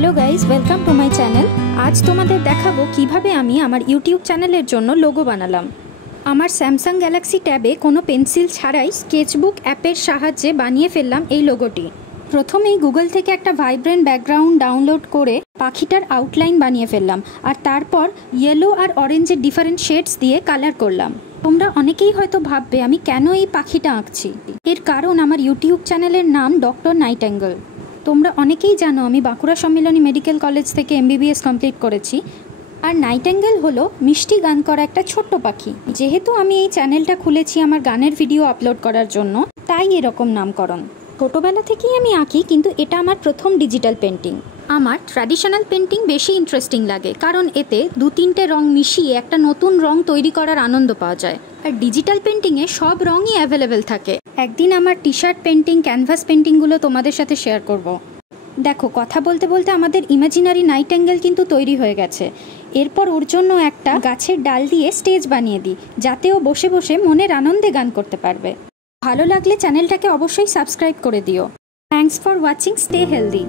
Hello guys, welcome to my channel. আজ তোমাদের দেখাবো কিভাবে আমি আমার ইউটিউব চ্যানেলের জন্য লোগো বানালাম। আমার স্যামসাং গ্যালাক্সি ট্যাবে কোনো পেন্সিল ছাড়াই স্কেচবুক অ্যাপের সাহায্যে বানিয়ে ফেললাম এই লোগোটি। প্রথমেই গুগল থেকে একটা ভাইব্রেন্ট ব্যাকগ্রাউন্ড ডাউনলোড করে পাখিটার আউটলাইন বানিয়ে ফেললাম, আর তারপর ইয়েলো আর অরেঞ্জের ডিফারেন্ট শেডস দিয়ে কালার করলাম। তোমরা অনেকেই হয়তো ভাববে আমি কেন এই পাখিটা আঁকছি। এর কারণ আমার ইউটিউব চ্যানেলের নাম ডক্টর নাইটেঙ্গেল। তোমরা অনেকেই জানো আমি বাঁকুড়া সম্মিলনী মেডিকেল কলেজ থেকে MBBS কমপ্লিট করেছি। আর নাইটেঙ্গেল হলো মিষ্টি গান করা একটা ছোট্ট পাখি। যেহেতু আমি এই চ্যানেলটা খুলেছি আমার গানের ভিডিও আপলোড করার জন্য, তাই এরকম নামকরণ। ছোটোবেলা থেকেই আমি আঁকি, কিন্তু এটা আমার প্রথম ডিজিটাল পেন্টিং। আমার ট্র্যাডিশনাল পেন্টিং বেশি ইন্টারেস্টিং লাগে, কারণ এতে 2-3টে রং মিশিয়ে একটা নতুন রং তৈরি করার আনন্দ পাওয়া যায়। আর ডিজিটাল পেন্টিংয়ে সব রঙই অ্যাভেলেবেল থাকে। একদিন আমার টি-শার্ট পেন্টিং, ক্যানভাস পেন্টিংগুলো তোমাদের সাথে শেয়ার করব। দেখো, কথা বলতে বলতে আমাদের ইমাজিনারি নাইটেঙ্গেল কিন্তু তৈরি হয়ে গেছে। এরপর ওর জন্য একটা গাছের ডাল দিয়ে স্টেজ বানিয়ে দিই, যাতে ও বসে বসে মনের আনন্দে গান করতে পারবে। ভালো লাগলে চ্যানেলটাকে অবশ্যই সাবস্ক্রাইব করে দিও। Thanks for watching, stay healthy.